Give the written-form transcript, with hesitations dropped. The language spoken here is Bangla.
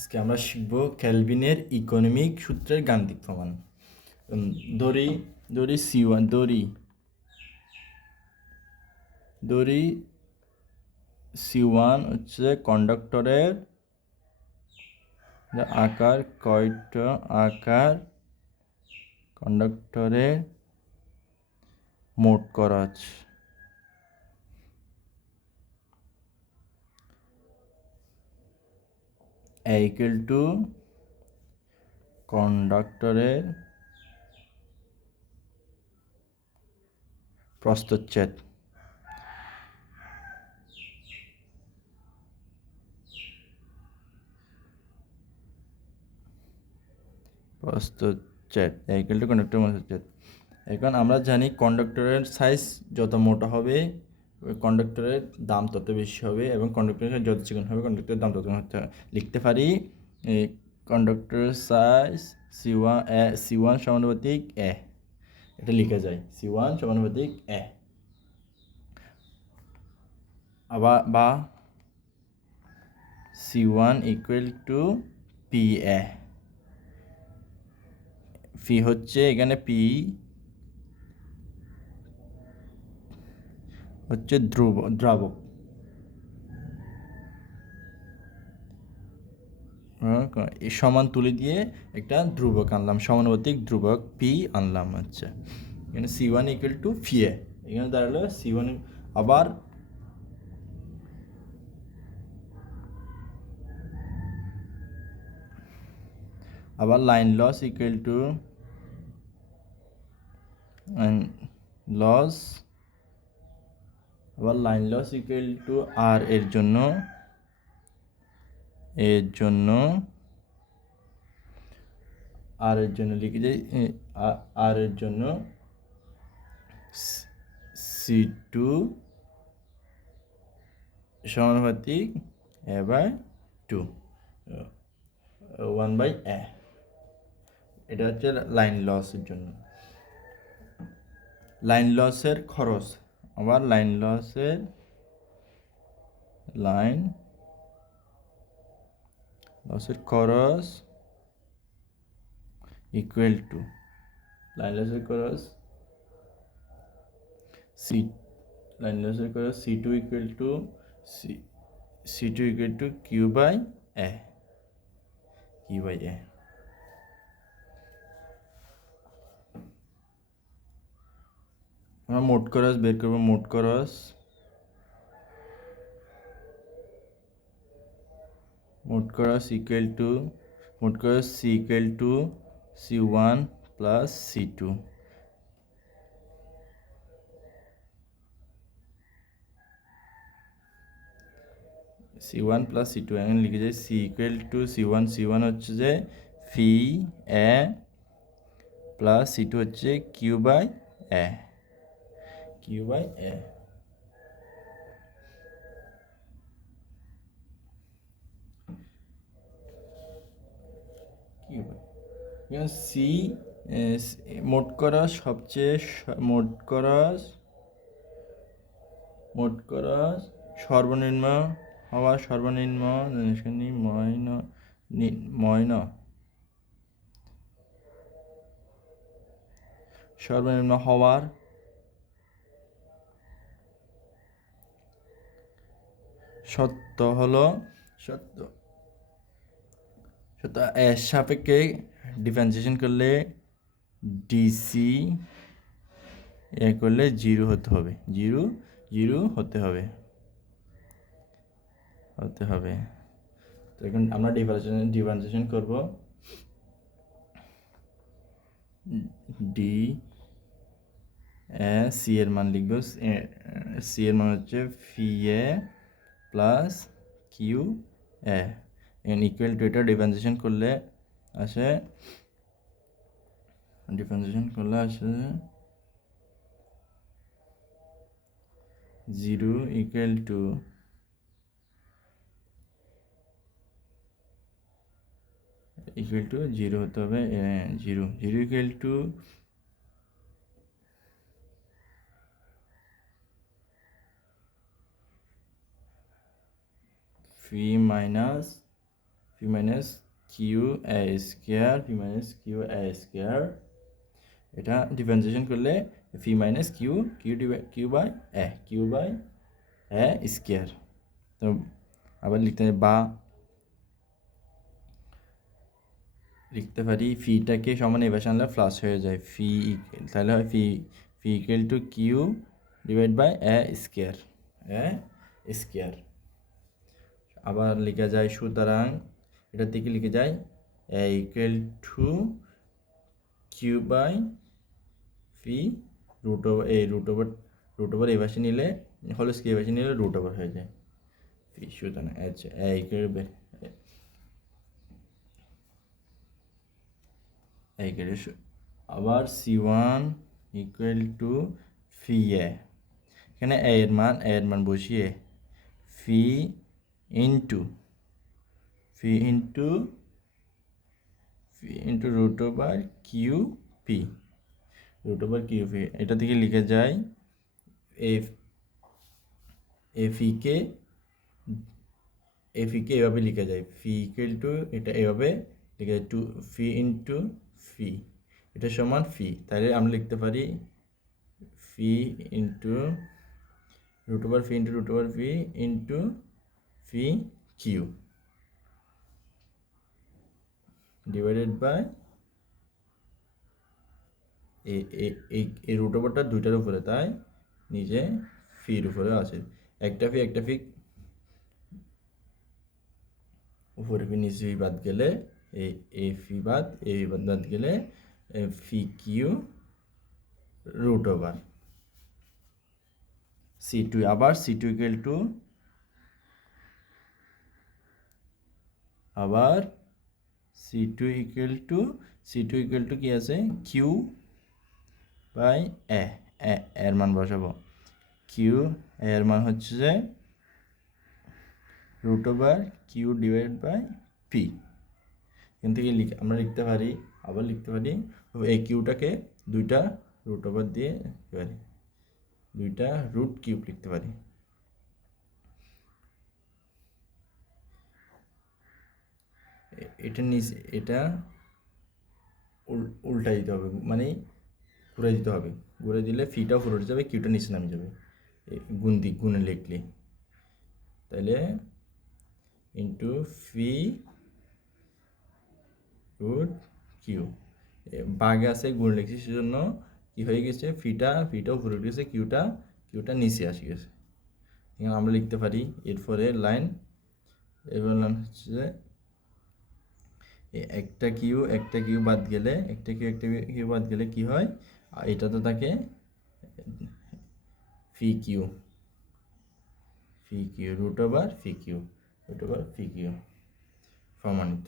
আজকে আমরা শিখব কেলভিনের ইকোনমিক সূত্রের গাণিতিক প্রমাণ। দড়ি C1 দড়ি C1 হচ্ছে কন্ডাক্টরের আকার কয়টা আকার কন্ডাক্টরের মোট খরচ ইকুয়াল টু কন্ডাক্টরের প্রস্থচ্ছেদ। ইকুয়াল টু কন্ডাক্টরের প্রস্থচ্ছেদ। এখন আমরা জানি কন্ডাক্টরের সাইজ যত মোটা হবে কন্ডাক্টরের দাম তত বেশি হবে, এবং কন্ডাক্টরের যত চিকন হবে কন্ডাক্টরের দাম তত লিখতে পারি কন্ডাক্টরের সাইজ C1 সমানুপাতিক এ, এটা লিখা যায় C1 সমানুপাতিক এ, আবার বা C1 equal to P A. Phi হচ্ছে এখানে পি হচ্ছে দ্রাবক, এই সমান তুলে দিয়ে একটা ধ্রুবক আনলাম, সমানুপাতিক ধ্রুবক পি আনলাম। আচ্ছা, এখানে C1 ইকুয়াল টু ফি এ, এখানে দাঁড়ালো C1। আবার line loss equal to line loss equal to আর এর জন্য লিখে যাই আর এর জন্য C2 সমানুপাতিক A/2 1/A। এটা হচ্ছে লাইন লসের জন্য। লাইন লসের খরচ, আবার লাইন লসের খরচ ইকুয়াল টু লাইন লসের খরচ C2 ইকুয়াল টু Q/A। আমরা মোট খরচ বের করব। মোট খরচ equal to C1 plus C2। C1 plus C2 এখানে লিখে যায় C ইকুয়াল টু C1 হচ্ছে যে ফি এ প্লাস C2 হচ্ছে Q/A। সি মোট খরচ সর্বনিম্ন হওয়ার সর্বনিম্ন হওয়ার সত্য এর সাপেক্ষে ডিফারেন্সিয়েশন করলে ডিসি এ করলে 0 হতে হবে, 0 হতে হবে। তো এখন আমরা ডিফারেন্সিয়েশন করব। ডি সি এর মান লিখব। সি এর মান হচ্ছে ফি এ প্লাস Q/A। এখানে ইকুয়াল টু এটা ডিফারেন্সিয়েশন করলে আসে 0 ইকুয়াল টু ইকুয়াল টু 0 হতে হবে। 0 equal to phi minus p minus q a square, p minus q a square. এটা ডিফারেন্সিয়েশন করলে p minus q, q by A square. তো আবার লিখতে বা লিখতে পারি ফিটাকে সমান এই পাশে আনলে প্লাস হয়ে যায়, ফি তাহলে হয় phi equal to Q divide by A square, A square. আবার লিখা যায় সুতরাং এটার থেকে লিখে যায় A equal to Q by phi root over এই পাশে নিলে হোল স্কোয়ার, এই পাশে নিলে রুট ওভার হয়ে যায় ফি। সুতরাং আচ্ছা এ ইকুয়াল আবার C1 ইকুয়াল টু ফি এ, এখানে এর মান বসিয়ে phi into root over Q P, এটা থেকে লিখে যায় ফিকে এভাবে লিখা যায় ফি ইকুয়াল টু, এটা এভাবে লিখে যায় ফি ইন্টু ফি, এটা সমান ফি। তাহলে আমরা লিখতে পারি phi into root over phi into phi Q divided by এই রুট ওভারটা দুইটার উপরে, তাই নিজে ফির উপরে আছে। একটা ফি উপরে ফি নিচে ফি বাদ গেলে এই ফি বাদ গেলে ফি কিউ রুট ওভার C2। আবার C2 equal to C2 equal to কি আছে কিউ বাই এর মান বসাবো, কিউ এর মান হচ্ছে যে root over q divide by p. এখান থেকে আমরা লিখতে পারি এই কিউটাকে দুইটা রুট ওভার দিয়ে দুইটা রুট কিউব লিখতে পারি। এটা উল্টা দিতে হবে, মানে ঘুরে দিতে হবে, ঘুরে দিলে ফিটাও উপরে উঠে যাবে, কিউটা নিচে নামে যাবে গুণে লিখলে। তাহলে ইন্টু ফি রুট কিউ, বাগে আছে গুণ লিখছি সেজন্য কি হয়ে গেছে ফিটা উপরে উঠে গেছে, কিউটা নিচে আসে গেছে। এখানে আমরা লিখতে পারি এরপরে লাইন হচ্ছে একটা কিউ বাদ গেলে কি হয়, এটা তো থাকে ফি কিউ রুট ওভার ফি কিউ প্রমাণিত।